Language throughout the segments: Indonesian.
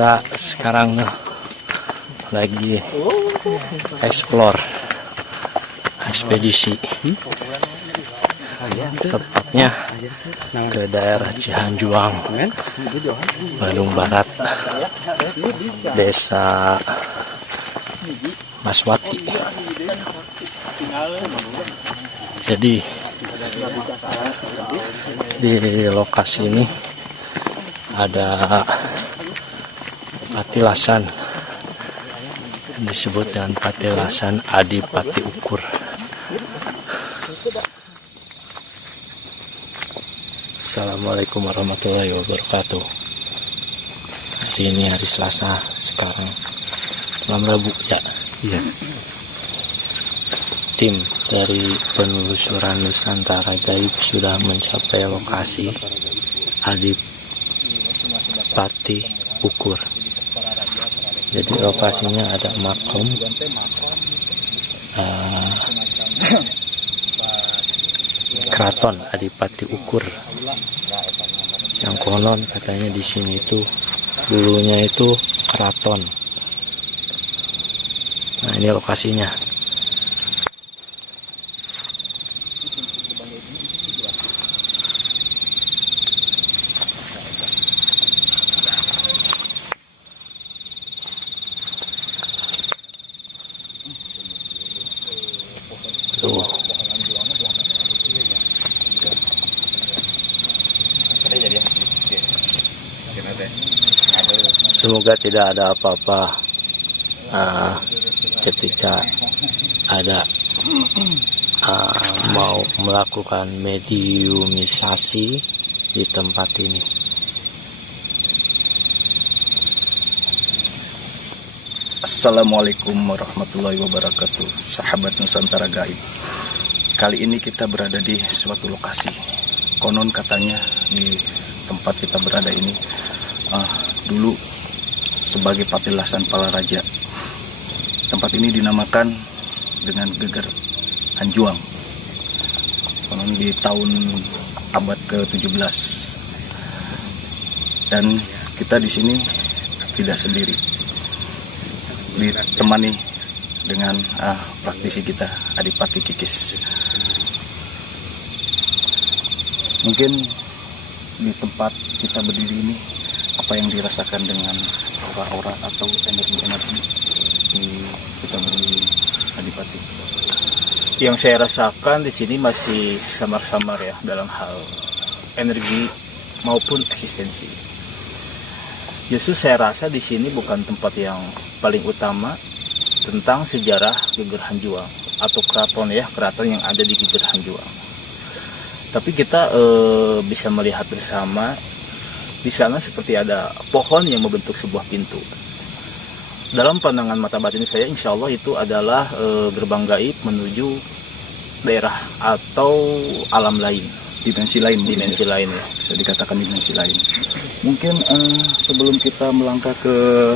Kita sekarang lagi explore ekspedisi, tepatnya ke daerah Cihanjuang, Bandung Barat, Desa Maswati. Jadi di lokasi ini ada patilasan, disebut dengan patilasan Adipati Ukur. Assalamualaikum warahmatullahi wabarakatuh. Hari ini hari Selasa, sekarang malam Rabu ya. Iya. Tim dari penelusuran Nusantara Gaib sudah mencapai lokasi Adipati Ukur. Jadi lokasinya ada makom keraton Adipati Ukur, yang konon katanya di sini itu dulunya itu keraton. Nah, ini lokasinya. Tuh. Semoga tidak ada apa-apa ketika ada mau melakukan mediumisasi di tempat ini. Assalamualaikum warahmatullahi wabarakatuh, sahabat Nusantara Gaib. Kali ini kita berada di suatu lokasi. Konon katanya di tempat kita berada ini dulu sebagai patilasan para raja. Tempat ini dinamakan dengan Geger Hanjuang. Konon di tahun abad ke-17. Dan kita di sini tidak sendiri, ditemani dengan praktisi kita, Adipati Kikis. Mungkin di tempat kita berdiri ini, apa yang dirasakan dengan aura-aura atau energi-energi di kita berdiri, Adipati? Yang saya rasakan di sini masih samar-samar ya, dalam hal energi maupun eksistensi. Justru saya rasa di sini bukan tempat yang paling utama tentang sejarah Geger Hanjuang atau keraton ya, keraton yang ada di Geger Hanjuang. Tapi kita bisa melihat bersama di sana seperti ada pohon yang membentuk sebuah pintu. Dalam pandangan mata batin saya, insya Allah itu adalah gerbang gaib menuju daerah atau alam lain, Dimensi lain ya. Bisa dikatakan dimensi lain. Mungkin sebelum kita melangkah ke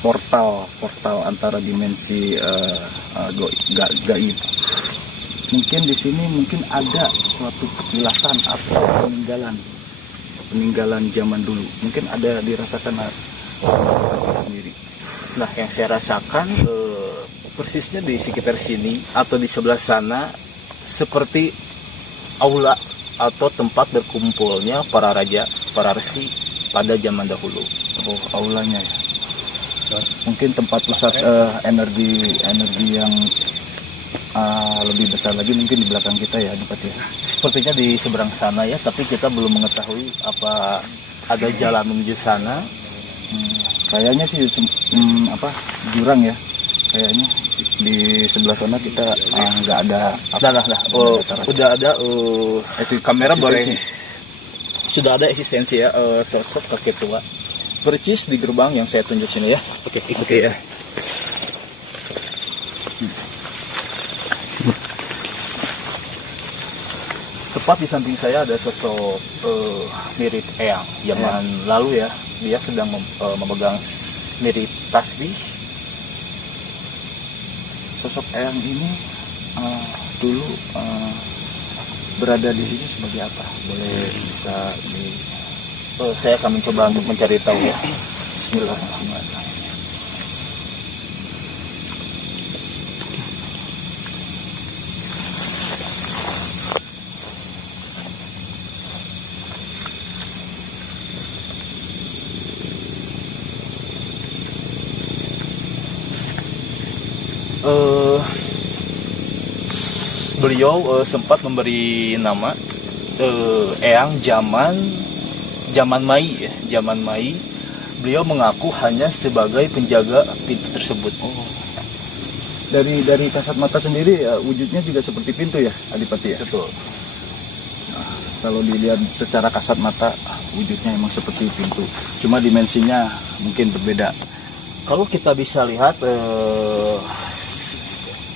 portal antara dimensi gaib, mungkin di sini ada suatu petilasan atau peninggalan zaman dulu. Mungkin ada dirasakan sendiri. Nah, yang saya rasakan persisnya di sekitar sini atau di sebelah sana seperti aula atau tempat berkumpulnya para raja, para resi pada zaman dahulu. Oh, aulanya ya. Mungkin tempat pusat energi yang lebih besar lagi mungkin di belakang kita ya, Adipati ya. Sepertinya di seberang sana ya, tapi kita belum mengetahui apa ada jalan menuju sana. Kayaknya sih jurang ya. Kayaknya di sebelah sana kita nggak ada. Udah ada kamera boleh. Sudah ada eksistensi ya, sosok kakek tua percis di gerbang yang saya tunjuk sini ya. Oke, ikuti ya. Tepat di samping saya ada sosok mirip Eyang zaman lalu ya. Dia sedang memegang mirip tasbih. Sosok Eyang ini dulu berada di sini sebagai apa? Boleh bisa saya akan mencoba untuk mencari tahu ya. Bismillahirrahmanirrahim. Beliau sempat memberi nama Eyang zaman Mai ya, zaman Mai. Beliau mengaku hanya sebagai penjaga pintu tersebut. Dari kasat mata sendiri ya, wujudnya juga seperti pintu ya, Adipati ya. Betul. Nah, kalau dilihat secara kasat mata, wujudnya emang seperti pintu. Cuma dimensinya mungkin berbeda. Kalau kita bisa lihat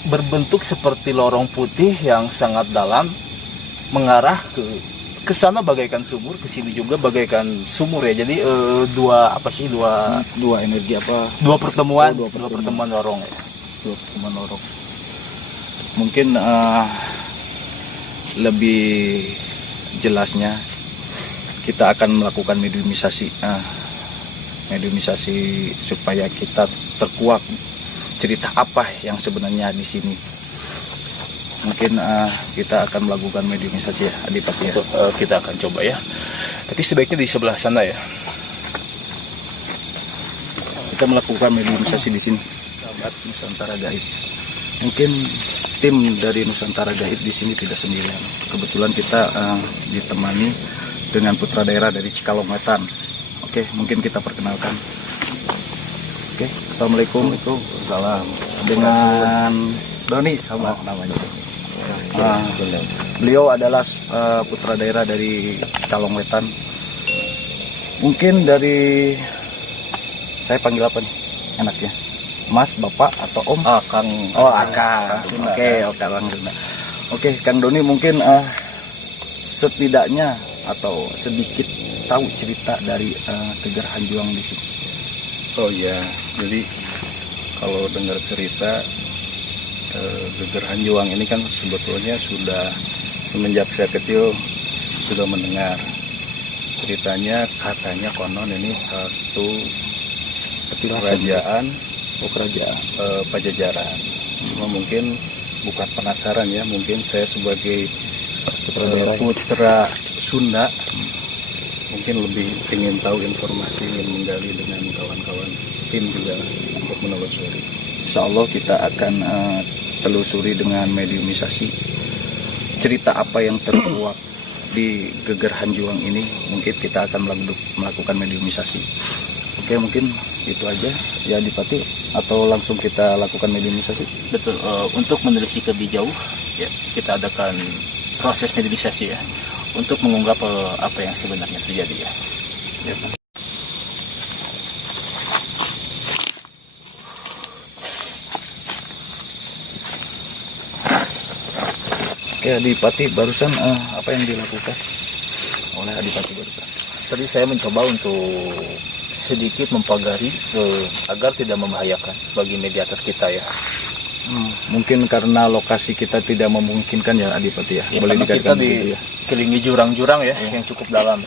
berbentuk seperti lorong putih yang sangat dalam, mengarah ke sana bagaikan sumur, ke sini juga bagaikan sumur ya. Jadi dua energi apa? Dua pertemuan, dua pertemuan lorong ya. Dua pertemuan lorong. Mungkin lebih jelasnya kita akan melakukan mediumisasi. Mediumisasi supaya kita terkuak cerita apa yang sebenarnya di sini. Mungkin kita akan melakukan mediumisasi ya, Adipati ya. Kita akan coba ya. Tapi sebaiknya di sebelah sana ya. Kita melakukan mediumisasi di sini. Sahabat Nusantara Gaib. Mungkin tim dari Nusantara Gaib di sini tidak sendirian. Kebetulan kita ditemani dengan putra daerah dari Cikalong Wetan. Oke, mungkin kita perkenalkan. Oke, Assalamualaikum. Salam. Dengan Doni sama namanya. Beliau adalah putra daerah dari Cikalong Wetan. Mungkin dari saya panggil apa nih enaknya? Mas, Bapak atau Om? Kang. Oh, Akang. Oke, Kang Doni. Oke, Kang Doni mungkin setidaknya atau sedikit tahu cerita dari Geger Hanjuang di sini. Oh iya, jadi kalau dengar cerita Geger Hanjuang ini kan sebetulnya sudah semenjak saya kecil sudah mendengar ceritanya. Katanya konon ini salah satu kerajaan Pajajaran. Cuma mungkin bukan penasaran ya, mungkin saya sebagai putra Sunda mungkin lebih ingin tahu informasi, ingin menggali dengan kawan-kawan tim juga untuk menelusuri. Insya Allah kita akan telusuri dengan mediumisasi cerita apa yang terkuak di Geger Hanjuang ini. Mungkin kita akan melakukan mediumisasi. Oke, mungkin itu aja ya Adipati, atau langsung kita lakukan mediumisasi? Betul. Untuk menelisik lebih jauh ya, kita adakan proses mediumisasi ya, untuk mengungkap apa yang sebenarnya terjadi ya. Oke, Adipati barusan apa yang dilakukan oleh Adipati barusan? Tadi saya mencoba untuk sedikit mempagari agar tidak membahayakan bagi mediator kita ya. Mungkin karena lokasi kita tidak memungkinkan ya Adipati ya. Boleh kita dikelilingi jurang-jurang ya, yang cukup dalam.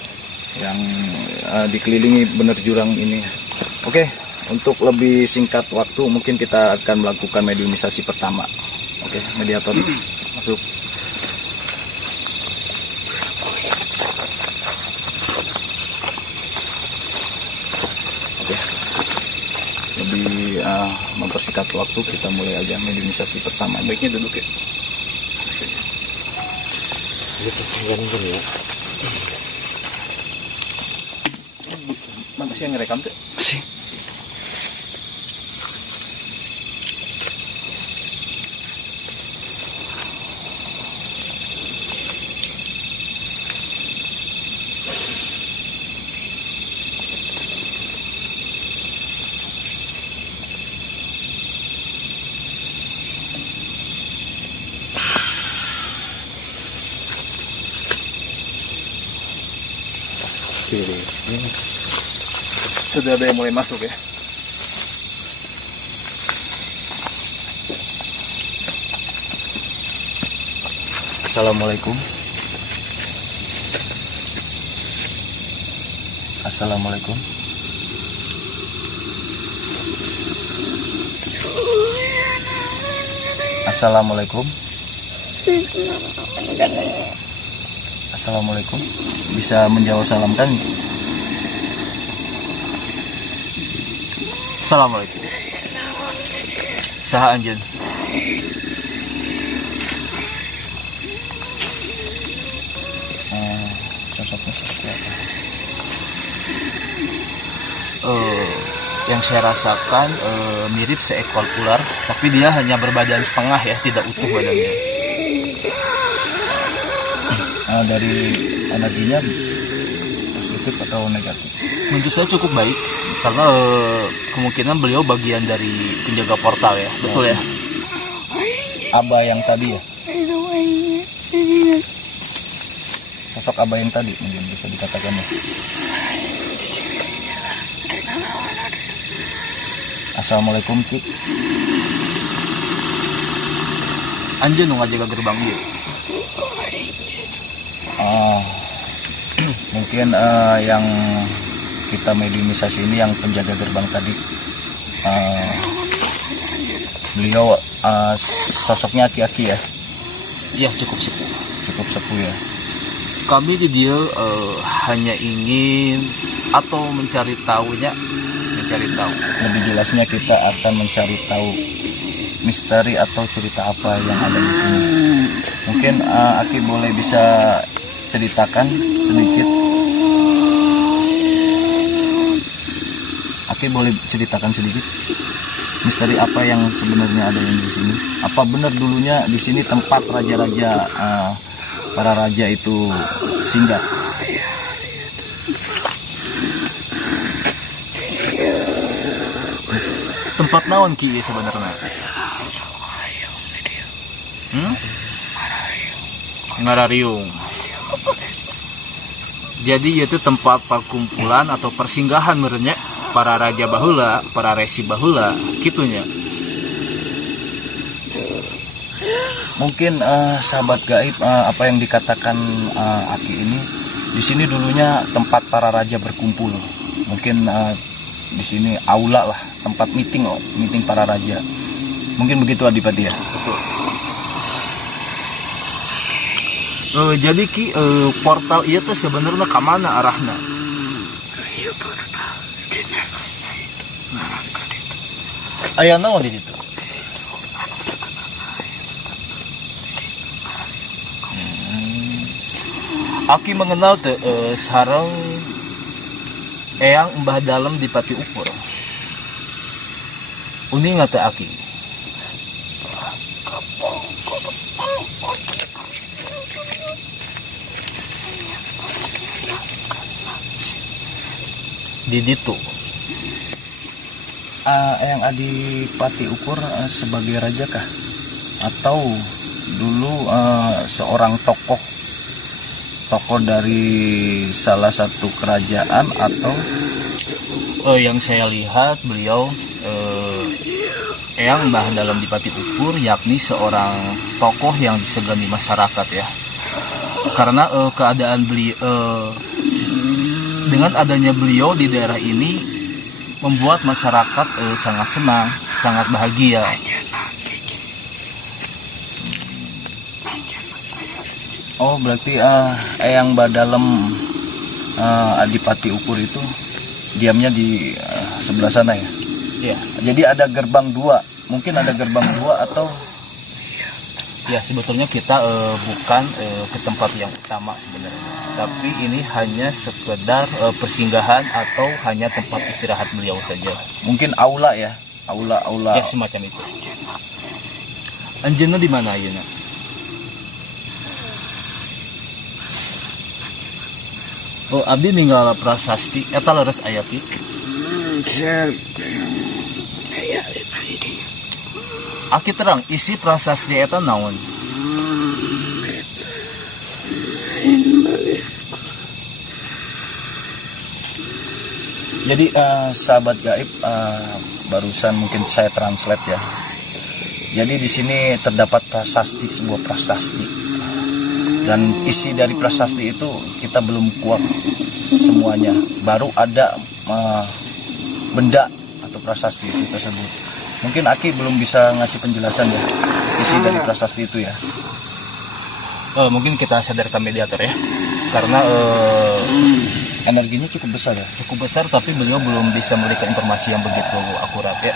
Yang dikelilingi benar jurang ini. Oke, untuk lebih singkat waktu mungkin kita akan melakukan mediumisasi pertama. Oke, mediator masuk. Oke. Lebih mempersingkat waktu, kita mulai aja mediumisasi pertama. Baiknya duduk ya. Ya. Mana sih yang ngerekam tuh? Sih. Sudah ada yang mulai masuk ya. Assalamualaikum. Assalamualaikum. Assalamualaikum. Assalamualaikum. Bisa menjawab salam kan? Assalamualaikum. Saha anjeun? Sosoknya seperti apa? Yang saya rasakan mirip seekor ular, tapi dia hanya berbadan setengah ya, tidak utuh badannya. Dari energinya positif atau negatif? Menurut saya cukup baik, karena kemungkinan beliau bagian dari penjaga portal ya, betul ya? Aba yang tadi ya? Sosok Aba yang tadi mungkin bisa dikatakan ya. Assalamualaikum Ki. Anjeun nu ngajaga gerbang ieu. Mungkin yang kita mediumisasi ini yang penjaga gerbang tadi, beliau sosoknya aki-aki ya? Iya, cukup sepuh. Cukup sepuh ya. Kami di dia hanya ingin atau mencari tahu. Lebih jelasnya kita akan mencari tahu misteri atau cerita apa yang ada di sini. Mungkin Aki boleh bisa ceritakan sedikit. Aki boleh ceritakan sedikit misteri apa yang sebenarnya ada yang di sini. Apa benar dulunya di sini tempat raja-raja, para raja itu singgah? Tempat naon Ki ieu sebenarnya? Ngarariung. Jadi itu tempat perkumpulan atau persinggahan merenya para raja baheula, para resi baheula, kitunya. Mungkin sahabat gaib, apa yang dikatakan Aki ini, di sini dulunya tempat para raja berkumpul. Mungkin di sini aula lah, tempat meeting para raja. Mungkin begitu Adipati ya. Betul. Jadi Ki, portal ieu teh sebenarnya ka mana arahna? Aya naon di ditu? Aki mengenal teh sareng eyang Mbah Dalem di Pati Ukur. Uning teh Aki. Di ditu. Eyang Adipati Ukur sebagai raja kah? Atau dulu seorang tokoh dari salah satu kerajaan, atau Yang saya lihat beliau Eyang Mbah Dalem di Pati Ukur, yakni seorang tokoh yang disegani masyarakat ya. Karena keadaan beliau dengan adanya beliau di daerah ini membuat masyarakat sangat senang, sangat bahagia. oh berarti Eyang Mbah Dalem Adipati Ukur itu diamnya di sebelah sana ya? Ya, Jadi ada gerbang dua, mungkin ada gerbang dua atau ya sebetulnya kita bukan ke tempat yang utama sebenarnya, tapi ini hanya sekedar persinggahan atau hanya tempat istirahat beliau saja. mungkin aula ya, aula. Ya semacam itu. Anjeunna di mana ayeuna? Oh, abdi ninggal prasasti eta leres aya Ki. Aki terang isi prasasti eta naon? Jadi sahabat gaib, barusan mungkin saya translate ya. Jadi di sini terdapat prasasti, sebuah prasasti. Dan isi dari prasasti itu kita belum kuat semuanya. Baru ada benda atau prasasti itu tersebut. Mungkin Aki belum bisa ngasih penjelasan ya. isi dari prasasti itu ya. Mungkin kita sadarkan mediator ya, karena Energinya cukup besar ya. cukup besar, tapi beliau belum bisa memberikan informasi yang begitu akurat ya.